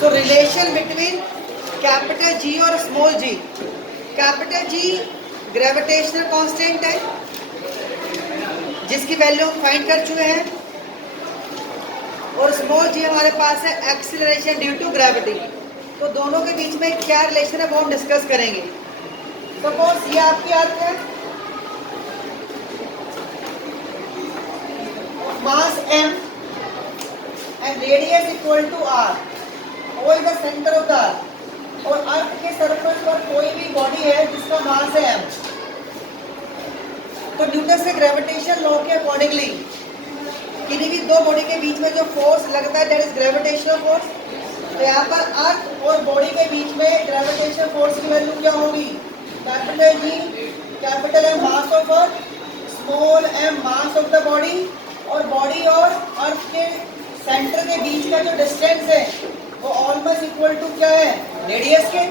So relation between capital G और small g. Capital G gravitational constant है जिसकी value हम फाइंड कर चुके हैं, और स्मॉल g हमारे पास है एक्सीलरेशन ड्यू टू ग्रेविटी। तो दोनों के बीच में क्या रिलेशन है वो हम डिस्कस करेंगे। सपोज ये आपकी अर्थ है, मास m and radius equal to r, O is the center of the earth, और अर्थ के सरफेस पर कोई भी बॉडी है जिसका मास है m, तो न्यूटन के ग्रेविटेशन लॉ के अकॉर्डिंगली किसी भी दो बॉडी के बीच में जो फोर्स लगता है दैट इज ग्रेविटेशनल फोर्स। तो यहाँ पर अर्थ और बॉडी के बीच में ग्रेविटेशनल फोर्स की वैल्यू क्या होगी? Capital G capital M mass of earth, small M mass of the body, और बॉडी और अर्थ के सेंटर के बीच का जो डिस्टेंस है वो ऑलमोस्ट इक्वल टू क्या है? रेडियस के।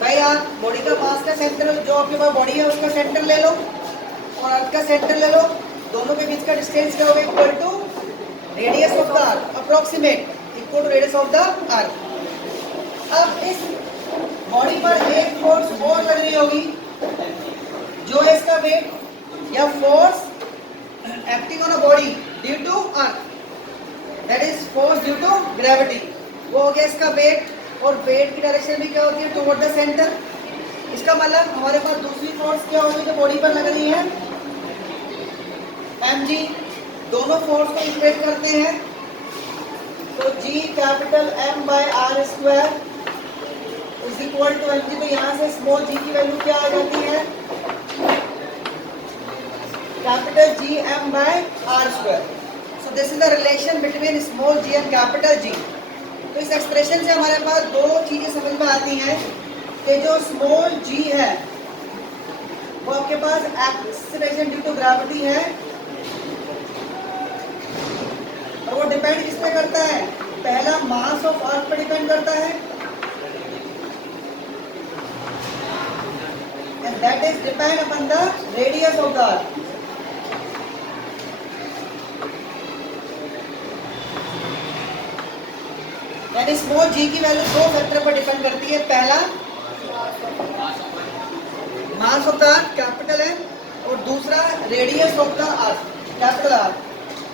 भाई आप बॉडी का मास का सेंटर, जो आपके पास बॉडी है उसका सेंटर ले लो और अर्थ का सेंटर ले लो, दोनों के बीच का डिस्टेंस क्या होगा? Equal to radius of the earth, approximate equal to radius of the earth. अब इस बॉडी पर एक फोर्स और लग रही होगी जो है इसका वेट या force acting on a body due to earth, that is force due to gravity. वो हो गया इसका वेट, और वेट की डायरेक्शन भी क्या होती है? Toward the centre. इसका मतलब हमारे पास दूसरी फोर्स क्या होगी जो बॉडी पर लग रही है? mg। दोनों फोर्स को इक्वेट करते हैं तो g capital m by R square is equal to mg। तो यहाँ से स्मॉल g की वैल्यू क्या आ जाती है? Capital G m by R square. So this is the relation between small g and capital G। तो इस एक्सप्रेशन से हमारे पास दो चीजें समझ में आती हैं कि जो स्मॉल g है वो आपके पास एक्सीलरेशन ड्यू टू ग्रेविटी है, और वो डिपेंड किस पे करता है? पहला मास ऑफ अर्थ पे डिपेंड करता है, and that is depend upon the radius of the earth. यानी स्मॉल g की वैल्यू दो फैक्टर पर डिपेंड करती है, पहला mass of the earth capital M, और दूसरा radius of the earth capital R।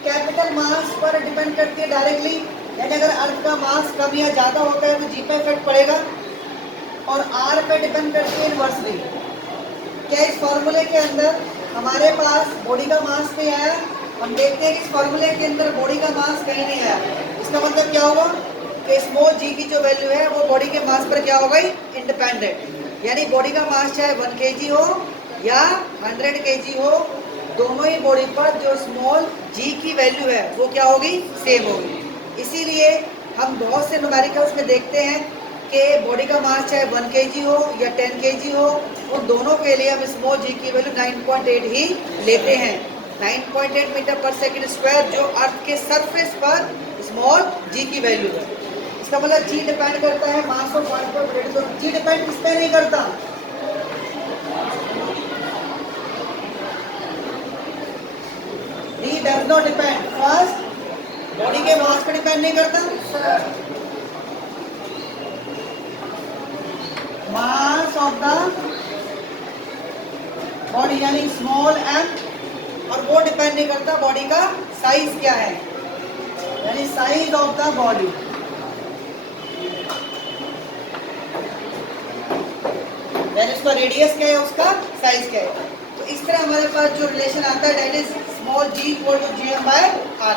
Capital mass पर डिपेंड करती है डायरेक्टली, यानी अगर अर्थ का मास कम या ज्यादा होता है तो g पे इफेक्ट पड़ेगा, और R पे डिपेंड करती है इनवर्सली। क्या इस फॉर्मूले के अंदर हमारे पास बॉडी का मास नहीं आया? हम देखते हैं कि इस फॉर्मूले के अंदर बॉडी का मास कहीं नहीं आया। इसका मतलब क्या होगा कि स्मॉल g की जो वैल्यू है वो बॉडी के मास पर क्या हो गई? इंडिपेंडेंट। यानी बॉडी का मास चाहे 1 kg हो या 100 kg हो, दोनों ही बॉडी पर जो स्मॉल g की वैल्यू है वो क्या होगी? सेम होगी। इसीलिए हम बहुत से न्यूमेरिकल्स में देखते हैं कि बॉडी का मास चाहे 1 kg हो या 10 kg हो, उन दोनों के लिए हम स्मॉल g की वैल्यू 9.8 ही लेते हैं। 9.8 मीटर पर सेकंड स्क्वायर जो अर्थ के सरफेस पर स्मॉल g की वैल्यू है। इसका मतलब g डिपेंड करता है मास ऑफ अर्थ पर, तो g डिपेंड किस पे नहीं करता? d does not depend, first body के मास पे डिपेंड नहीं करता, मास ऑफ द बॉडी यानी स्मॉल m, और वो डिपेंड नहीं करता बॉडी का साइज क्या है, यानी साइज ऑफ द बॉडी। उसका रेडियस क्या है, उसका साइज क्या है। तो इस तरह हमारे पास जो रिलेशन आता है that is small g equal to gm by r।